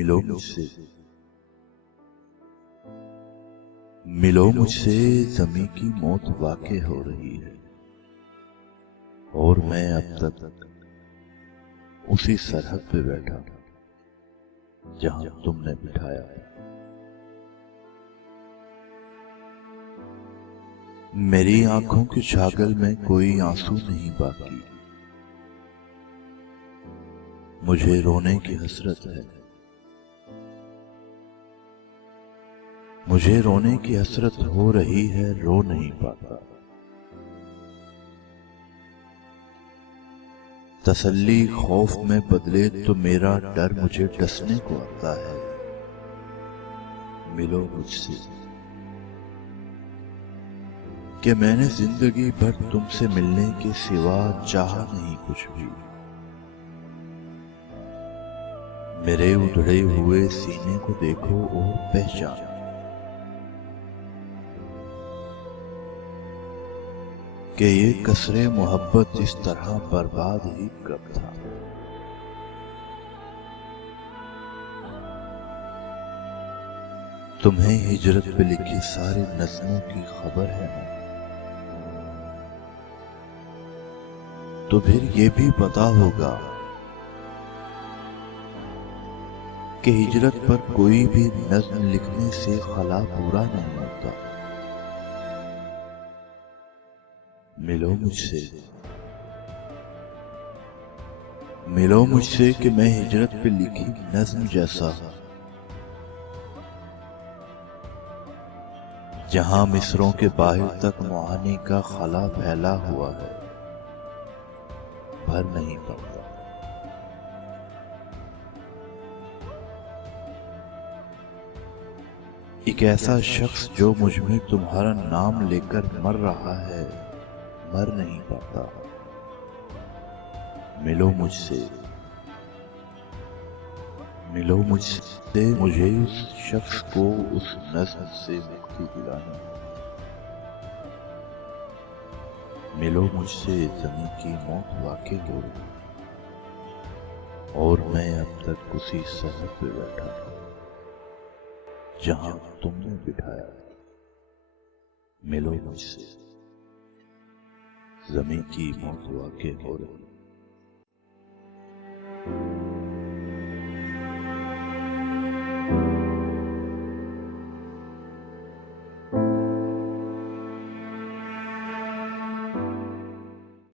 मिलो मुझसे, मिलो मुझसे, ज़मीं की मौत वाक़े हो रही है और मैं अब तक उसी सरहद पे बैठा जहां तुमने बिठाया। मेरी आंखों की छागल में कोई आंसू नहीं बाकी, मुझे रोने की हसरत है, मुझे रोने की हसरत हो रही है, रो नहीं पाता। तसल्ली खौफ में बदले तो मेरा डर मुझे डसने को आता है। मिलो मुझसे कि मैंने जिंदगी भर तुमसे मिलने के सिवा चाहा नहीं कुछ भी। मेरे उधड़े हुए सीने को देखो और पहचानो कि ये कसरे मोहब्बत इस तरह बर्बाद ही कब था। तुम्हें हिजरत पे लिखी सारी नज़्मों की खबर है ना, तो फिर ये भी पता होगा कि हिजरत पर कोई भी नज़्म लिखने से खला पूरा नहीं होता। मिलो मुझसे, मिलो मुझसे कि मैं हिजरत पे लिखी नज़्म जैसा, जहां मिसरों के बाहर तक मुआनी का खला फैला हुआ है, भर नहीं पाता। एक ऐसा शख्स जो मुझ में तुम्हारा नाम लेकर मर रहा है, मर नहीं पाता। मिलो मुझसे, मिलो मुझसे, मुझे उस शख्स को उस नज़्म से मुक्ति दिलानी है। मिलो मुझसे, ज़मीं की मौत वाक़ई हो रही और मैं अब तक उसी सरहद पे बैठा जहां तुमने बिठाया। मिलो मुझसे, ज़मीं की मौत वाक़ई हो रही।